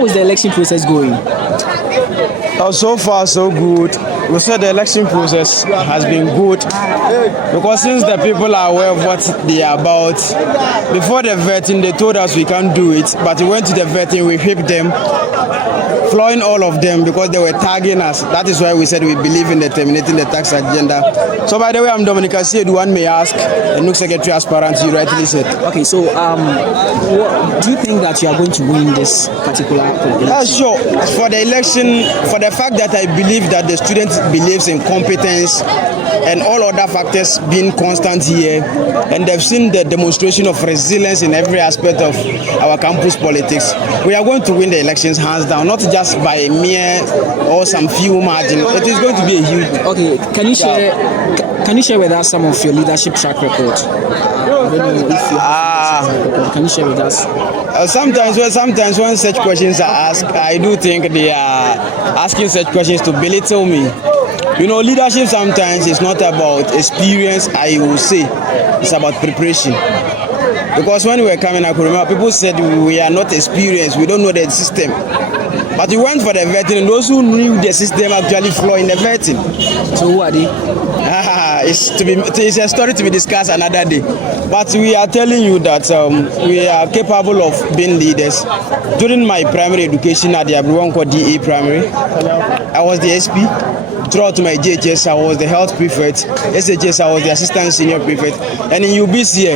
how is the election process going? So far, so good. We said the election process has been good because since the people are aware of what they are about, before the vetting, they told us we can't do it, but we went to the vetting, we whipped them, flooring all of them because they were tagging us. That is why we said we believe in terminating the tax agenda. So, by the way, I'm Dominic. Asiedu, one may ask, the NUGS secretary aspirant, you rightly said. Okay, so do you think that you are going to win this particular election? Sure. For the election, for the fact that I believe that the student believes in competence and all other factors being constant here, and they've seen the demonstration of resilience in every aspect of our campus politics, we are going to win the elections hands down, not just by a mere or some few margin. It is going to be a huge. Okay, can you share? Can you share with us some of your leadership track record? I don't know if you can you share with us? Sometimes when such questions are asked, I do think they are asking such questions to belittle me. You know, leadership sometimes is not about experience, I will say. It's about preparation. Because when we were coming, I could remember people said we are not experienced, we don't know the system. But we went for the vetting, and those who knew the system actually flaw in the vetting. So who are they? It's a story to be discussed another day. But we are telling you that we are capable of being leaders. During my primary education at the Abriwanko DA Primary, I was the SP. Throughout my JHS, I was the health prefect. SHS, I was the assistant senior prefect. And in UBC,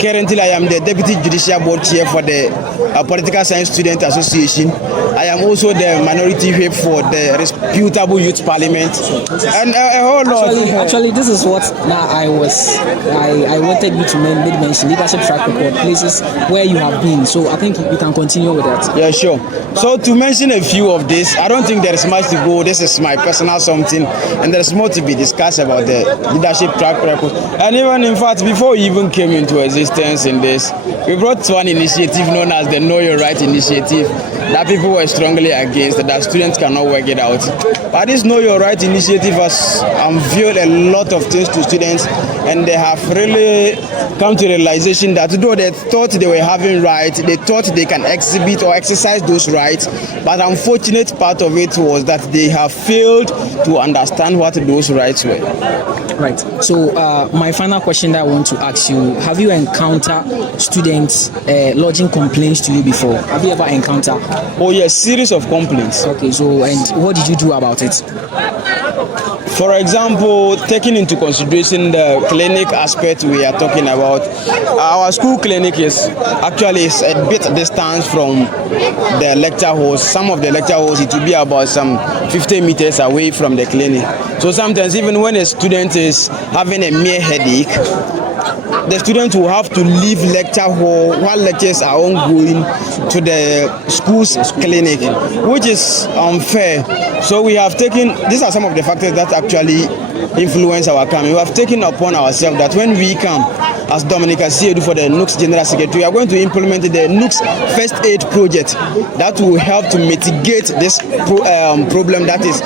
currently I am the deputy judicial board chair for the Political Science Student Association. I am also the minority whip for the reputable youth parliament. And a whole lot. Actually, this is what now I wanted you to mention leadership track record, places where you have been. So I think we can continue with that. Yeah, sure. So to mention a few of this, I don't think there is much to go. This is my personal something, and there is more to be discussed about the leadership track record. And even in fact, before we even came into existence in this, we brought one initiative known as the Know Your Right initiative that people were strongly against, that students cannot work it out. But this Know Your Right initiative has unveiled a lot of things to students, and they have really come to the realization that though they thought they were having rights, they thought they can exhibit or exercise those rights, but the unfortunate part of it was that they have failed to understand what those rights were. Right. So my final question that I want to ask you, have you encountered students lodging complaints to you before? Have you ever encountered? Oh yes, series of complaints. Okay, so and what did you do about it? For example, taking into consideration the clinic aspect we are talking about, our school clinic is actually a bit distance from the lecture halls. Some of the lecture halls, it will be about some 50 meters away from the clinic. So sometimes even when a student is having a mere headache, the students will have to leave lecture hall while lectures are ongoing to the school's clinic, which is unfair. So we have taken, these are some of the factors that actually influence our coming. We have taken upon ourselves that when we come as Dominic Asiedu for the NUGS General Secretary, we are going to implement the NUGS First Aid Project that will help to mitigate this problem that is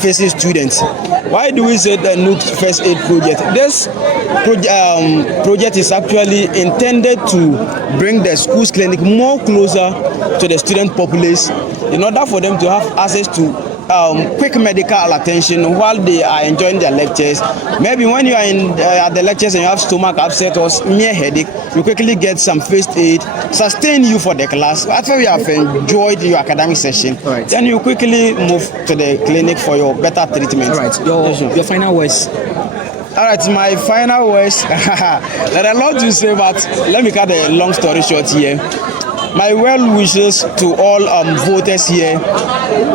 facing students. Why do we say the NUGS First Aid Project? This project is actually intended to bring the school's clinic more closer to the student population in order for them to have access to quick medical attention while they are enjoying their lectures. Maybe when you are at the lectures and you have stomach upset or mere headache, you quickly get some first aid, sustain you for the class. After you have enjoyed your academic session, right, then you quickly move to the clinic for your better treatment. All right, your final words. All right, my final words. There are a lot to say, but let me cut a long story short here. My well wishes to all voters here.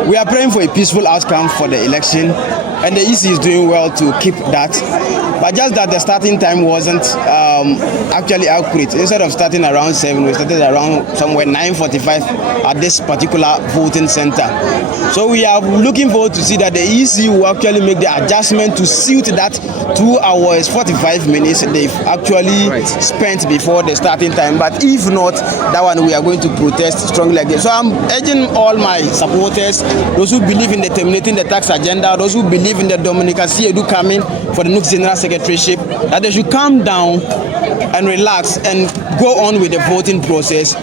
We are praying for a peaceful outcome for the election, and the EC is doing well to keep that. But just that the starting time wasn't actually accurate. Instead of starting around 7, we started around somewhere 9:45 at this particular voting center. So we are looking forward to see that the EC will actually make the adjustment to suit that 2 hours 45 minutes they've actually spent before the starting time. But if not, that one we are going to protest strongly against. So I'm urging all my supporters, those who believe in terminating the tax agenda, those who believe in the Dominic Asiedu coming for the NUGS General Secretaryship, that they should calm down and relax and go on with the voting process.